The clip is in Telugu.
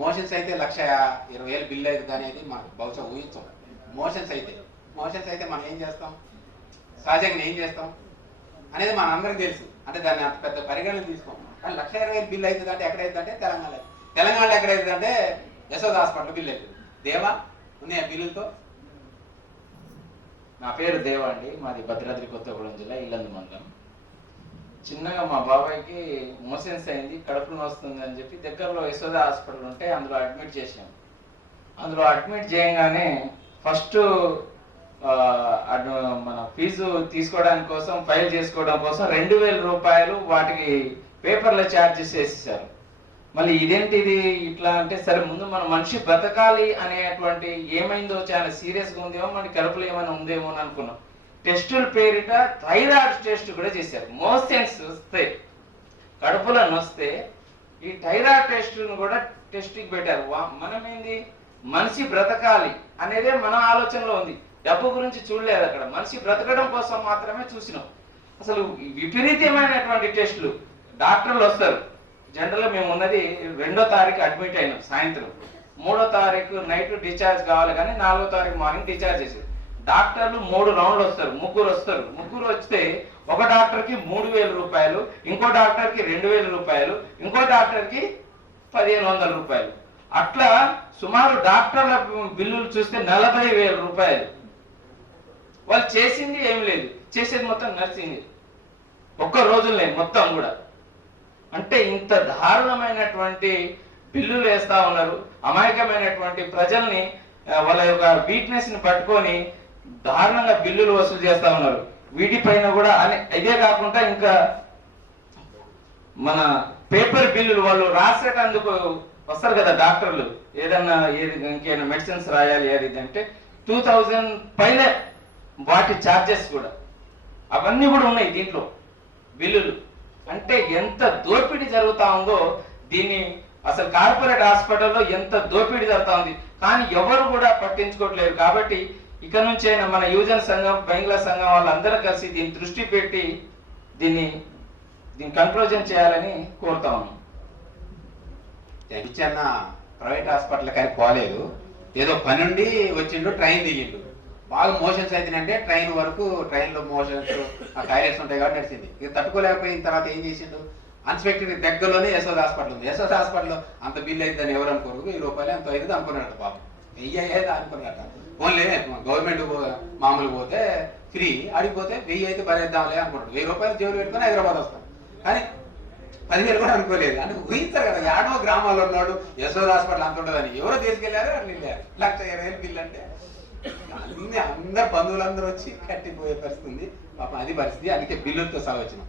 మోషన్స్ అయితే లక్ష ఇరవై వేలు బిల్ అవుతుంది అనేది మనకు బహుశా ఊహించం. మోషన్స్ అయితే మోషన్స్ అయితే మనం ఏం చేస్తాం? సహజంగా ఏం చేస్తాం? అనేది మన అందరికి తెలుసు. అంటే దాన్ని అంత పెద్ద పరిగణన తీసుకోం. కానీ లక్ష ఇరవై వేలు బిల్ అవుతుంది అంటే ఎక్కడైతుంది అంటే తెలంగాణ తెలంగాణలో ఎక్కడైతుంది అంటే యశోద హాస్పిటల్ బిల్ అవుతుంది. దేవా ఉన్నాయా బిల్లులతో? నా పేరు దేవా అండి. మాది భద్రాద్రి కొత్తగూడెం జిల్లా ఇల్లందు మండలం. చిన్నగా మా బాబాయ్కి మోషన్స్ అయింది కడుపు వస్తుంది అని చెప్పి దగ్గరలో యశోద హాస్పిటల్ ఉంటే అందులో అడ్మిట్ చేశాం. అందులో అడ్మిట్ చేయగానే ఫస్ట్ మన ఫీజు తీసుకోవడానికి కోసం ఫైల్ చేసుకోవడం కోసం రెండు వేల రూపాయలు వాటికి పేపర్ల ఛార్జెస్ వేసేసారు మళ్ళీ ఇదేంటిది ఇట్లా అంటే సరే ముందు మన మనిషి బ్రతకాలి అనేటువంటి ఏమైందో చాలా సీరియస్గా ఉందేమో మన కడుపులో ఏమైనా ఉందేమో అని అనుకున్నాం. టెస్టుల పేరిట థైరాయిడ్ టెస్ట్ కూడా చేశారు. మోషన్స్ వస్తే కడుపులో నొస్తే ఈ థైరాయిడ్ టెస్ట్ను కూడా టెస్ట్కి పెట్టారు. వా- మనం ఏంది మనిషి బ్రతకాలి అనేదే మన ఆలోచనలో ఉంది. డబ్బు గురించి చూడలేదు అక్కడ. మనిషి బ్రతకడం కోసం మాత్రమే చూసినాం. అసలు విపరీతమైనటువంటి టెస్టులు. డాక్టర్లు వస్తారు. జనరల్గా మేము ఉన్నది రెండో తారీఖు అడ్మిట్ అయినాం సాయంత్రం. మూడో తారీఖు నైట్ డిశ్చార్జ్ కావాలి కానీ నాలుగో తారీఖు మార్నింగ్ డిశ్చార్జ్ చేసేది డాక్టర్లు మూడు రౌండ్లు వస్తారు ముగ్గురు వస్తారు. ముగ్గురు వస్తే ఒక డాక్టర్కి మూడు వేల రూపాయలు ఇంకో డాక్టర్కి రెండు వేల రూపాయలు ఇంకో డాక్టర్కి పదిహేను వందల రూపాయలు. అట్లా సుమారు డాక్టర్ల బిల్లులు చూస్తే నలభై వేల రూపాయలు. వాళ్ళు చేసింది ఏం లేదు. చేసేది మొత్తం నర్సింగ్. ఒక్క రోజులే మొత్తం కూడా. అంటే ఇంత దారుణమైనటువంటి బిల్లులు వేస్తా ఉన్నారు. అమాయకమైనటువంటి ప్రజల్ని వాళ్ళ యొక్క వీక్నెస్ని పట్టుకొని దారుణంగా బిల్లులు వసూలు చేస్తా ఉన్నారు. వీటిపైన కూడా అనే ఇదే కాకుండా ఇంకా మన పేపర్ బిల్లులు వాళ్ళు రాసేటందుకు వస్తారు కదా డాక్టర్లు. ఏదన్నా ఏది ఇంకేమైనా మెడిసిన్స్ రాయాలి ఏది అంటే టూ థౌజండ్ పైన వాటి ఛార్జెస్ కూడా. అవన్నీ కూడా ఉన్నాయి దీంట్లో బిల్లులు. అంటే ఎంత దోపిడీ జరుగుతా ఉందో దీన్ని అసలు కార్పొరేట్ హాస్పిటల్లో ఎంత దోపిడీ జరుగుతా ఉంది. కానీ ఎవరు కూడా పట్టించుకోవట్లేదు. కాబట్టి ఇక నుంచి అయినా మన యువజన సంఘం బెంగ్లా సంఘం వాళ్ళందరూ కలిసి దీన్ని దృష్టి పెట్టి దీన్ని దీన్ని కంక్లూజన్ చేయాలని కోరుతా ఉన్నాం. ఇచ్చన్న ప్రైవేట్ హాస్పిటల్ కానీ పోలేదు. ఏదో పని నుండి వచ్చిండు ట్రైన్ దిగిండు. బాగా మోషన్స్ అవుతున్నాయంటే ట్రైన్ వరకు ట్రైన్లో మోషన్స్ ఆ టాయిలెట్స్ ఉంటాయి కాబట్టి నడిచింది. ఇక తట్టుకోలేకపోయిన తర్వాత ఏం చేసిండు? అన్స్పెక్టెడ్ దగ్గరలోనే యశోద్ హాస్పిటల్ ఉంది. యశోద్ హాస్పిటల్లో అంత బిల్ అయిందని ఎవరు అనుకోరు. వెయ్యి రూపాయలు అంత అయింది అనుకున్నాడు పాపం వెయ్యి అయ్యేది అనుకున్నట్ట ఓన్లీ గవర్నమెంట్ మామూలు పోతే ఫ్రీ అడిగిపోతే వెయ్యి అయితే భరేద్దాంలే అనుకుంటాడు వెయ్యి రూపాయలు జేబులు పెట్టుకొని హైదరాబాద్ వస్తాం కానీ పదివేలు కూడా అనుకోలేదు. అంటే ఊహించారు కదా యాడో గ్రామాల్లో ఉన్నాడు యశోద హాస్పిటల్ అంత ఉండదని. ఎవరో తీసుకెళ్ళారు అట్లా వెళ్ళారు లక్ష ఇరవై వేలు బిల్లు అంటే. అన్ని అందరు బంధువులందరూ వచ్చి కట్టిపోయే పరిస్థితి ఉంది. పాపం అది పరిస్థితి అందుకే బిల్లులతో సహా వచ్చినాం.